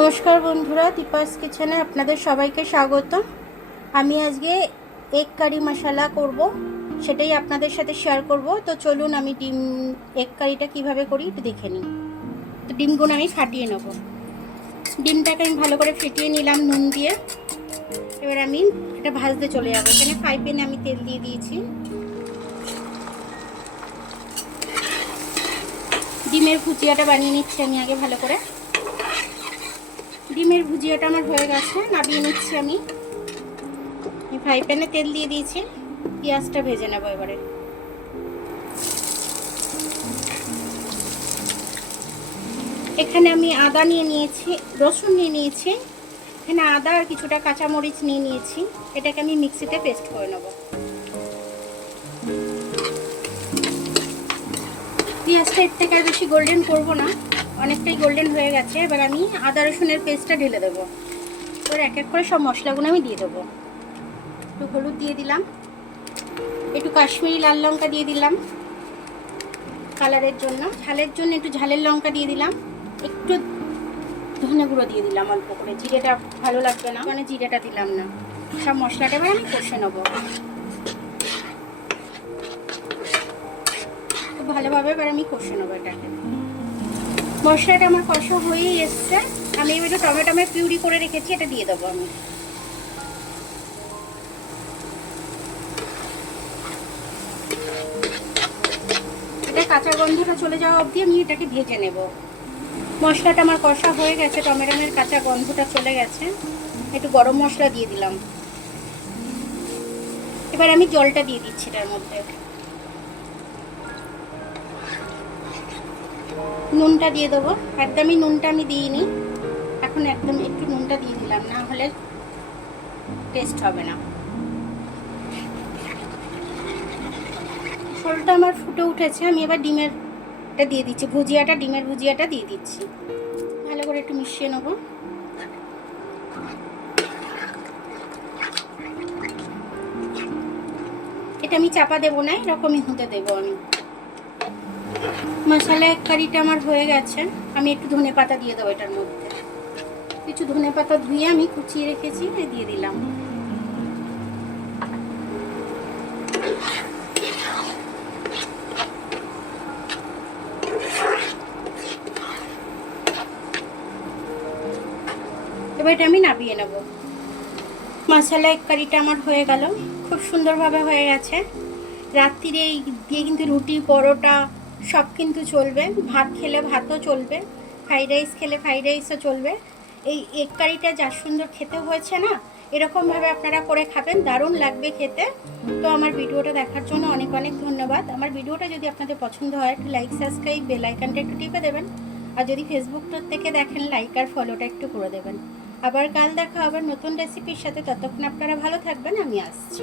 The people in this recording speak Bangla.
নমস্কার বন্ধুরা, দীপাস কিচেনে আপনাদের সবাইকে স্বাগত। আমি আজকে এগ কারি মশলা করব, সেটাই আপনাদের সাথে শেয়ার করব। তো চলুন আমি এগ কারিটা কীভাবে করি একটু দেখে নিই। তো ডিমগুলো আমি ফাটিয়ে নেব। ডিমটাকে আমি ভালো করে ফেটিয়ে নিলাম নুন দিয়ে। এবার আমি এটা ভাজতে চলে যাবো। এখানে ফ্রাই প্যানে আমি তেল দিয়ে দিয়েছি। ডিমের ভুজিয়াটা বানিয়ে নিচ্ছি আমি আগে ভালো করে। ডিমের ভুজিয়াটা আমার হয়ে গেছে, নামিয়ে নিচ্ছি আমি। ফ্রাই প্যানে তেল দিয়ে দিয়েছি, পেঁয়াজটা ভেজে নেবো এবারে। এখানে আমি আদা নিয়ে নিয়েছি, রসুন নিয়ে নিয়েছি, এখানে আদা আর কিছুটা কাঁচামরিচ নিয়ে নিয়েছি। এটাকে আমি মিক্সিতে পেস্ট করে নেব। পেঁয়াজটা এর থেকে আর বেশি গোল্ডেন করব না, অনেকটাই গোল্ডেন হয়ে গেছে। এবার আমি আদা রসুনের পেস্টটা ঢেলে দেবো। এবার এক এক করে সব মশলাগুলো আমি দিয়ে দেবো। একটু হলুদ দিয়ে দিলাম, একটু কাশ্মীরি লাল লঙ্কা দিয়ে দিলাম কালারের জন্য, ঝালের জন্য একটু ঝালের লঙ্কা দিয়ে দিলাম, একটু ধনে গুঁড়ো দিয়ে দিলাম অল্প করে। জিরেটা ভালো লাগবে না, মানে জিরেটা দিলাম না। সব মশলাটা এবার আমি কষে নেবো খুব ভালোভাবে। এবার আমি কষে নেবো এটাকে। মশলাটা আমার কষা হয়েই এসছে। আমি এবার টমেটো পিউরি করে রেখেছি, এটা দিয়ে দেবো আমি। এটা কাঁচা গন্ধটা চলে যাওয়া অবধি আমি এটাকে ভেজে নেব। মশলাটা আমার কষা হয়ে গেছে, টমেটোর কাঁচা গন্ধটা চলে গেছে। একটু গরম মশলা দিয়ে দিলাম। এবার আমি জলটা দিয়ে দিচ্ছি এটার মধ্যে। নুনটা দিয়ে দেবো, একদমই নুনটা আমি দিইনি, এখন একদম একটু নুনটা দিয়ে দিলাম, না হলে টেস্ট হবে না। ঝোলটা আমার ফুটে উঠেছে, আমি এবার ডিমেরটা দিয়ে দিচ্ছি, ডিমের ভুজিয়াটা দিয়ে দিচ্ছি। ভালো করে একটু মিশিয়ে নেব। এটা আমি চাপা দেবো না, এরকমই হতে দেবো আমি। মশলা কারিটা আমার হয়ে গেছে, আমি একটু ধনে পাতা দিয়ে দেবো এটার মধ্যে। কিছু ধনে পাতা ধুয়ে আমি কুচিয়ে রেখেছি, দিয়ে দিলাম। এবার এটা আমি নামিয়ে নেব। মশলা এক কারিটা আমার হয়ে গেল, খুব সুন্দরভাবে হয়ে গেছে। রাত্রিরে এই দিয়ে কিন্তু রুটি পরোটা সব কিন্তু চলবে, ভাত খেলে ভাতও চলবে, ফ্রাইড রাইস খেলে ফ্রাইড রাইসও চলবে। এই এগ কারিটা যা সুন্দর খেতে হয়েছে না, এরকমভাবে আপনারা করে খাবেন, দারুণ লাগবে খেতে। তো আমার ভিডিওটা দেখার জন্য অনেক অনেক ধন্যবাদ। আমার ভিডিওটা যদি আপনাদের পছন্দ হয় একটু লাইক, সাবস্ক্রাইব, বেল আইকনটা একটু টিপে দেবেন। আর যদি ফেসবুক থেকে দেখেন, লাইক আর ফলোটা একটু করে দেবেন। আবার কাল দেখা হবে নতুন রেসিপির সাথে। ততক্ষণ আপনারা ভালো থাকবেন, আমি আসছি।